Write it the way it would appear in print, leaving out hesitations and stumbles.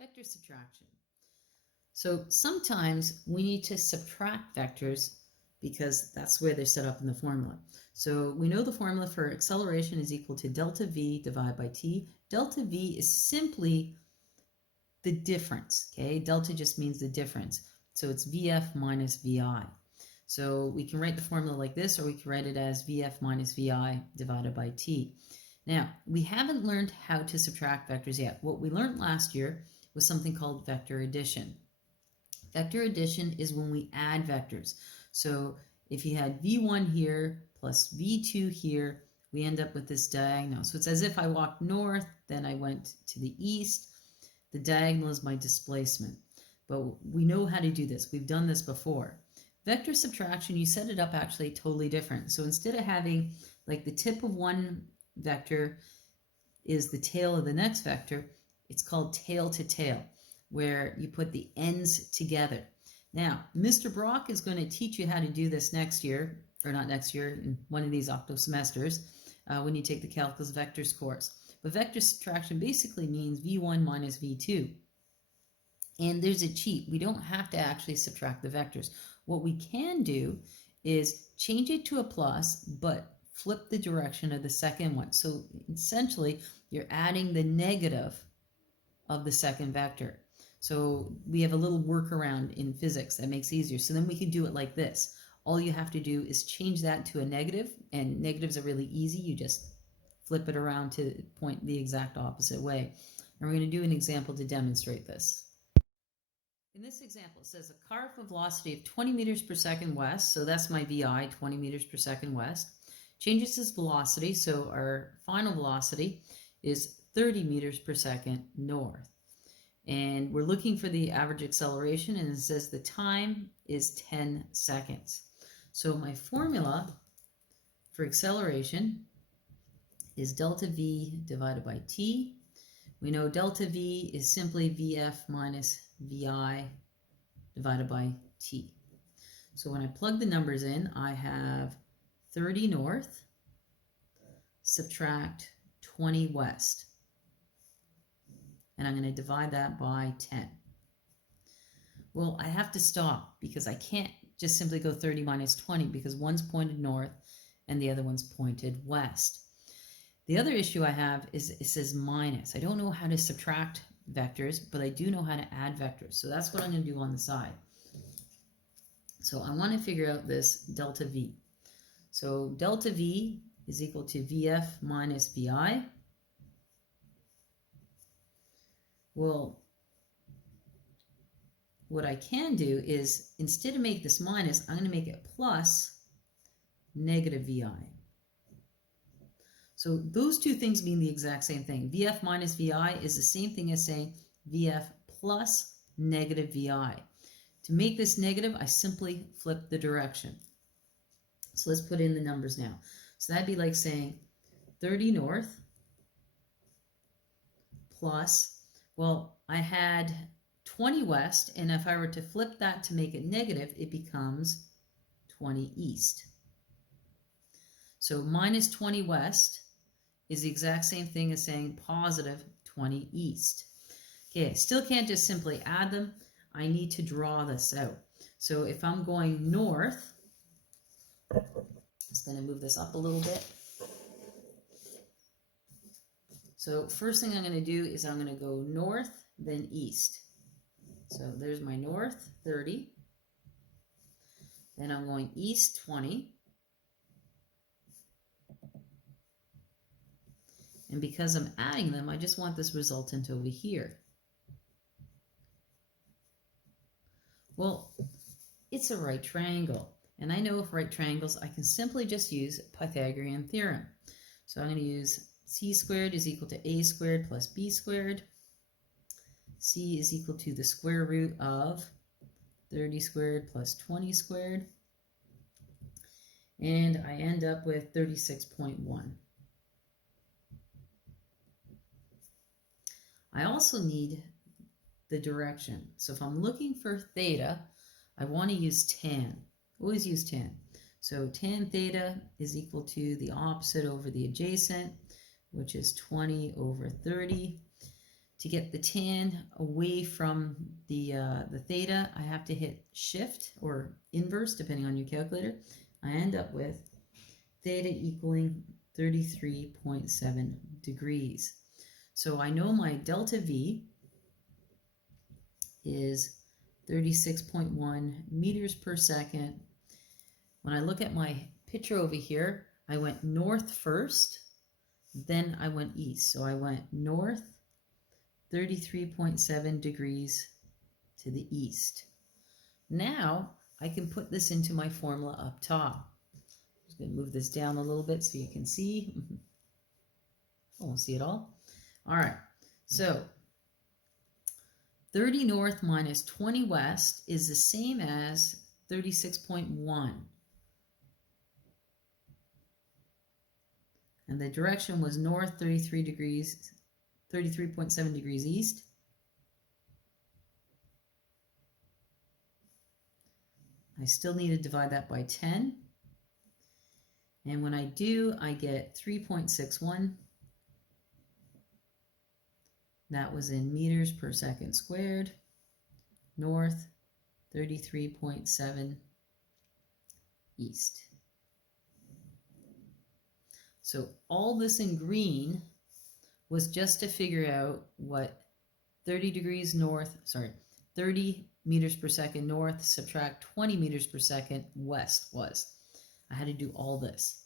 Vector subtraction. So sometimes we need to subtract vectors because that's where they're set up in the formula. So we know the formula for acceleration is equal to delta v divided by t. Delta v is simply the difference, okay? Delta just means the difference. So it's vf minus vi. So we can write the formula like this, or we can write it as vf minus vi divided by t. Now, we haven't learned how to subtract vectors yet. What we learned last year was something called vector addition. Vector addition is when we add vectors. So if you had v1 here plus v2 here, we end up with this diagonal. So it's as if I walked north, then I went to the east. The diagonal is my displacement. But we know how to do this. We've done this before. Vector subtraction, you set it up actually totally different. So instead of having like the tip of one vector is the tail of the next vector, it's called tail to tail, where you put the ends together. Now, Mr. Brock is going to teach you how to do this next year, or not next year, in one of these octo semesters, when you take the Calculus Vectors course. But vector subtraction basically means v1 minus v2. And there's a cheat. We don't have to actually subtract the vectors. What we can do is change it to a plus, but flip the direction of the second one. So essentially, you're adding the negative of the second vector. So we have a little workaround in physics that makes it easier. So then we can do it like this. All you have to do is change that to a negative, and negatives are really easy. You just flip it around to point the exact opposite way. And we're going to do an example to demonstrate this. In this example, it says a car with a velocity of 20 meters per second west, so that's my VI, 20 meters per second west, changes its velocity, so our final velocity is 30 meters per second north. And we're looking for the average acceleration, and it says the time is 10 seconds. So my formula for acceleration is delta v divided by t. We know delta v is simply vf minus vi divided by t. So when I plug the numbers in, I have 30 north, subtract 20 west. And I'm going to divide that by 10. Well, I have to stop because I can't just simply go 30 minus 20 because one's pointed north and the other one's pointed west. The other issue I have is it says minus. I don't know how to subtract vectors, but I do know how to add vectors. So that's what I'm going to do on the side. So I want to figure out this delta v. So delta v is equal to vf minus vi. Well, what I can do is, instead of make this minus, I'm going to make it plus negative vi. So those two things mean the exact same thing. Vf minus vi is the same thing as saying vf plus negative vi. To make this negative, I simply flip the direction. So let's put in the numbers now. So that'd be like saying 30 north plus, well, I had 20 west, and if I were to flip that to make it negative, it becomes 20 east. So minus 20 west is the exact same thing as saying positive 20 east. Okay, I still can't just simply add them. I need to draw this out. So if I'm going north, I'm just going to move this up a little bit. So first thing I'm going to do is I'm going to go north, then east. So there's my north, 30. Then I'm going east, 20. And because I'm adding them, I just want this resultant over here. Well, it's a right triangle. And I know for right triangles, I can simply just use Pythagorean theorem. So I'm going to use c squared is equal to a squared plus b squared. C is equal to the square root of 30 squared plus 20 squared. And I end up with 36.1. I also need the direction. So if I'm looking for theta, I want to use tan. Always use tan. So tan theta is equal to the opposite over the adjacent, which is 20 over 30. To get the tan away from the theta, I have to hit shift or inverse, depending on your calculator. I end up with theta equaling 33.7 degrees. So I know my delta V is 36.1 meters per second. When I look at my picture over here, I went north first, then I went east. So I went north 33.7 degrees to the east. Now I can put this into my formula up top. I'm just going to move this down a little bit so you can see. I won't see it all. All right, so 30 north minus 20 west is the same as 36.1. And the direction was north 33.7 degrees east. I still need to divide that by 10. And when I do, I get 3.61. That was in meters per second squared. North 33.7 east. So all this in green was just to figure out what 30 meters per second north subtract 20 meters per second west was. I had to do all this.